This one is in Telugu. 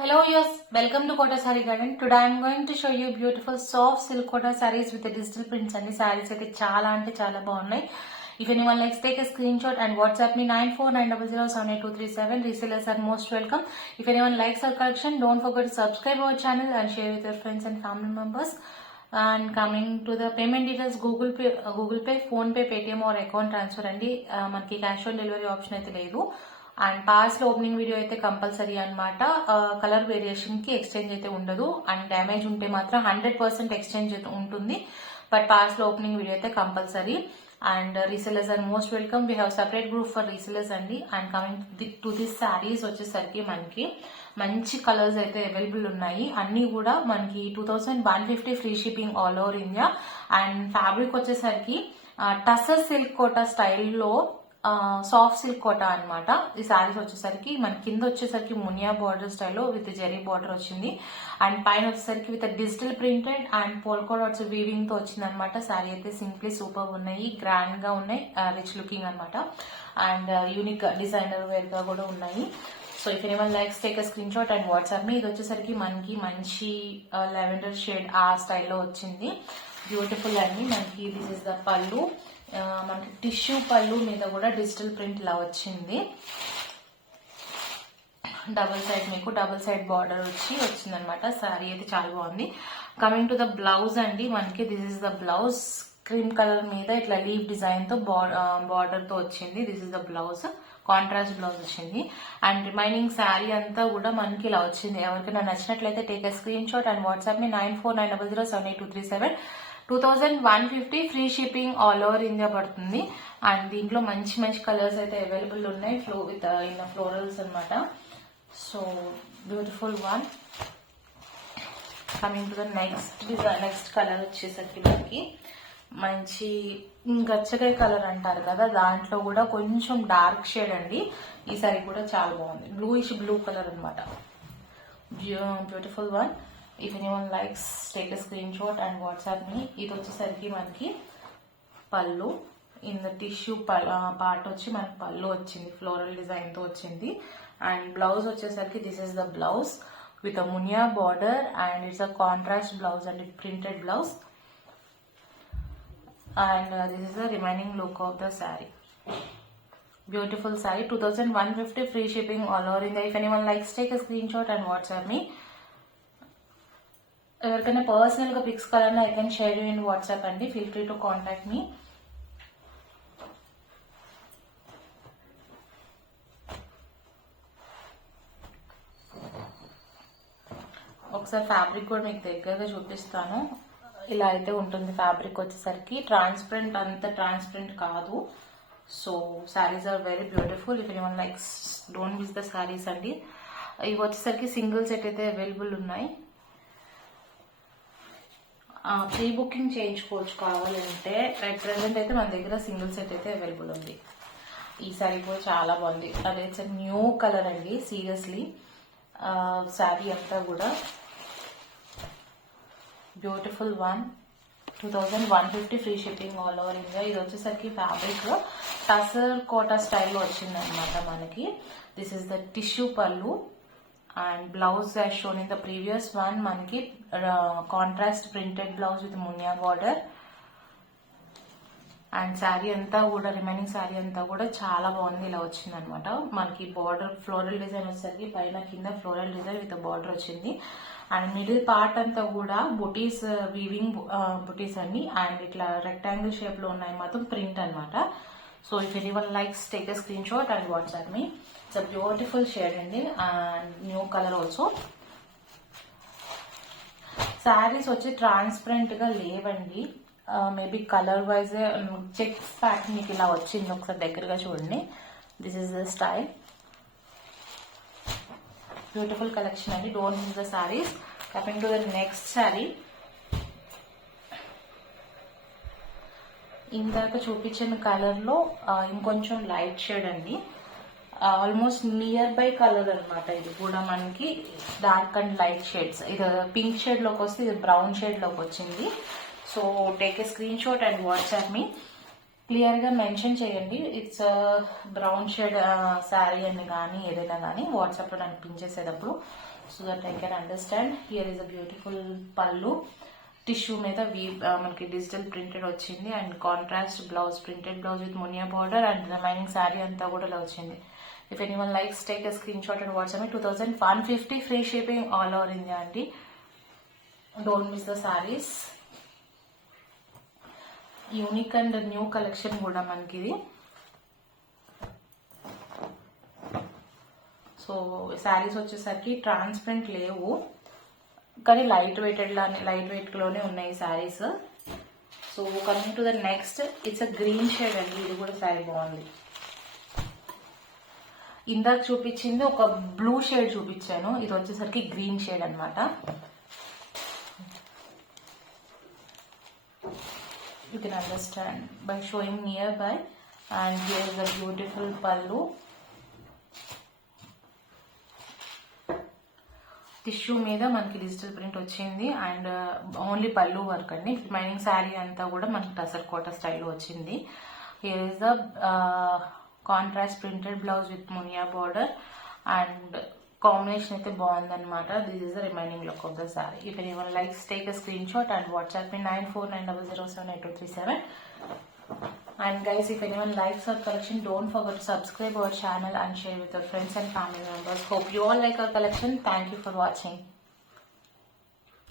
Hello, yes, welcome to Kota Saree Garden. Today I am going to show you beautiful soft silk Kota sarees with the digital prints and the sarees అయితే చాలా అంటే చాలా బాగున్నాయి. If anyone likes, take a screenshot and WhatsApp me 9490078237. Resellers are most welcome. If anyone likes our collection, don't forget to subscribe our channel and share with your friends and family members. And coming to the payment details, Google Pay, Phone Pay, Paytm or account transfer అండి. మనకి క్యాష్ ఆన్ డెలివరీ ఆప్షన్ అయితే లేదు. అండ్ పాస్ లో ఓపెనింగ్ వీడియో అయితే కంపల్సరీ అనమాట. కలర్ వేరియేషన్ కి ఎక్స్చేంజ్ అయితే ఉండదు. అండ్ డ్యామేజ్ ఉంటే మాత్రం 100% ఎక్స్చేంజ్ అయితే ఉంటుంది. బట్ పాస్ లో ఓపెనింగ్ వీడియో అయితే compulsory. And resellers are most welcome. We have separate group for resellers అండి. And coming to this sarees వచ్చేసరికి మనకి మంచి కలర్స్ అయితే అవైలబుల్ ఉన్నాయి. అన్ని కూడా మనకి 2150 free shipping all over India. And fabric వచ్చేసరికి టసర్ సిల్క్ కోటా స్టైల్లో సాఫ్ట్ సిల్క్ కోటా అనమాట. ఈ శారీస్ వచ్చేసరికి మన కింద వచ్చేసరికి మునియా బార్డర్ స్టైల్లో విత్ జెరీ బార్డర్ వచ్చింది. అండ్ పైన వచ్చేసరికి with digital printed and polka dots weaving తో వచ్చింది అనమాట. శారీ అయితే సింప్లీ సూపర్ ఉన్నాయి, గ్రాండ్ గా ఉన్నాయి, రిచ్ లుకింగ్ అనమాట. అండ్ యూనిక్ డిజైనర్ వేర్ గా కూడా ఉన్నాయి. So if anyone likes take a screen shot and WhatsApp me. ఇది వచ్చేసరికి మనకి మంచి లెవెండర్ షేడ్ ఆ స్టైల్లో వచ్చింది. బ్యూటిఫుల్ అండి. మనకి దిస్ ఇస్ ద పళ్ళు. మనకి టిష్యూ పళ్ళు మీద కూడా డిజిటల్ ప్రింట్ ఇలా వచ్చింది. డబుల్ సైడ్ బార్డర్ వచ్చింది అనమాట. శారీ అయితే చాలా బాగుంది. కమింగ్ టు ద బ్లౌజ్ అండి. మనకి this is the blouse. Cream colour మీద ఇట్లా లీవ్ డిజైన్ తో బార్డర్ తో వచ్చింది. This is the blouse. Contrast blouse వచ్చింది. అండ్ రిమైనింగ్ శారీ అంతా కూడా మనకి ఇలా వచ్చింది. ఎవరికైనా నచ్చినట్లయితే take a screen shot and WhatsApp ని 9490078237. 2150 free shipping all over India పడుతుంది. అండ్ దీంట్లో మంచి మంచి కలర్స్ అయితే అవైలబుల్ ఉన్నాయి. ఇన్ ఫ్లోరల్స్ అనమాట. So beautiful one. Coming to the next colour వచ్చేసరికి మనకి మంచి గచ్చకాయ కలర్ అంటారు కదా, దాంట్లో కూడా కొంచెం డార్క్ షేడ్ అండి. ఈ సారీ కూడా చాలా బాగుంది. బ్లూ కలర్ అనమాట. Beautiful one. If anyone likes take a screen shot and WhatsApp me. ఇది వచ్చేసరికి మనకి పళ్ళు. ఇన్ ద టిష్యూ పార్ట్ వచ్చి మనకి పళ్ళు వచ్చింది, ఫ్లోరల్ డిజైన్ తో వచ్చింది. అండ్ బ్లౌజ్ వచ్చేసరికి this is the blouse with a Muniya border and it's a contrast blouse and printed blouse. And this is the remaining look of the saree. Beautiful saree. 2150 free shipping all over India. If anyone likes, take a screenshot and WhatsApp me. ఎవరికైనా పర్సనల్ గా పిక్స్ కావాలన్నా I can share you in WhatsApp అండి. Feel free to contact me. ఒకసారి ఫ్యాబ్రిక్ కూడా మీకు దగ్గరగా చూపిస్తాను. ఇలా అయితే ఉంటుంది ఫ్యాబ్రిక్ వచ్చేసరికి. అంత ట్రాన్స్పరెంట్ కాదు. So saris are very beautiful. If anyone likes don't miss the saris అండి. ఇవి వచ్చేసరికి సింగిల్ సెట్ అయితే అవైలబుల్ ఉన్నాయి. ప్రీ బుకింగ్ చేయించుకోవచ్చు కావాలంటే. అట్ ప్రెసెంట్ అయితే మన దగ్గర సింగిల్ సెట్ అయితే అవైలబుల్ ఉంది. ఈ శారీ కూడా చాలా బాగుంది. అదే న్యూ కలర్ అండి. సీరియస్లీ శారీ అంతా కూడా beautiful one. 2150 free shipping all over India. ఇది వచ్చేసరికి ఫ్యాబ్రిక్ టసర్ కోటా స్టైల్లో వచ్చింది అనమాట మనకి. This is the tissue pallu and blouse as shown in the previous one. మనకి contrast printed blouse with muniya border. And sari అంతా కూడా రిమైనింగ్ శారీ అంతా కూడా చాలా బాగుంది. ఇలా వచ్చింది అనమాట. మనకి బార్డర్ ఫ్లోరల్ డిజైన్ వచ్చేసరికి పైన కింద ఫ్లోరల్ డిజైన్ విత్ బార్డర్ వచ్చింది. అండ్ మిడిల్ పార్ట్ అంతా కూడా బుటీస్ వీవింగ్ బుటీస్ అన్ని. అండ్ ఇట్లా రెక్టాంగిల్ షేప్ లో ఉన్నాయి మాత్రం ప్రింట్ అనమాట. So if anyone likes take a screen shot and WhatsApp me. It's a beautiful shade అండి. And new colour also. Saris వచ్చి ట్రాన్స్పరెంట్ గా లేవండి. Maybe colour wise checks pattern మీకు ఇలా వచ్చింది. ఒకసారి దగ్గరగా చూడండి. This is the style. Beautiful collection అండి. Don't miss the saris. Coming to the next sari. ఇందాక చూపించిన కలర్ లో ఇంకొంచెం లైట్ షేడ్ అండి. ఆల్మోస్ట్ నియర్ బై కలర్ అనమాట. ఇది కూడా మనకి డార్క్ అండ్ లైట్ షేడ్స్. ఇది పింక్ షేడ్ లోకి వస్తే ఇది బ్రౌన్ షేడ్ లోకి వచ్చింది. So take a screen shot and WhatsApp me. Clear గా మెన్షన్ చేయండి ఇట్స్ బ్రౌన్ షేడ్ శారీ అని కానీ ఏదైనా కానీ వాట్సాప్ లో నాకు పిన్ చేసేటప్పుడు. so that I can understand. Here is a beautiful pallu. Tissue మీద మనకి డిజిటల్ ప్రింటెడ్ వచ్చింది and contrast blouse, printed blouse with muniya border and remaining sari అంతా కూడా ఇలా వచ్చింది. If anyone likes take a screen shot and WhatsApp me. 2150 free shipping all over India అండి. Don't miss the saris. Unique and new collection కూడా మనకి ఇది. సో శారీస్ వచ్చేసరికి ట్రాన్స్పరెంట్ లేవు కానీ లైట్ వెయిట్ లోనే ఉన్నాయి saris. So coming to the next, it's a green shade అండి. ఇది కూడా శారీ బాగుంది. ఇందాక చూపించింది ఒక బ్లూ షేడ్ చూపించాను, ఇది వచ్చేసరికి గ్రీన్ షేడ్ అనమాట. You can understand by showing near by. And here is a beautiful pallu. Tissue మీద మనకి డిజిటల్ ప్రింట్ వచ్చింది అండ్ ఓన్లీ పల్లు వర్క్ అండి. రిమైనింగ్ శారీ అంతా కూడా మనకి టసర్ కోట స్టైల్ వచ్చింది. Here is the contrast printed blouse with muniya border and combination అయితే బాగుందన్నమాట. This is the remaining look of the sari. If anyone likes take a screen shot and WhatsApp me 9490078237. And guys, if anyone likes our collection, don't forget to subscribe our channel and share with your friends and family members. Hope you all like our collection. Thank you for watching.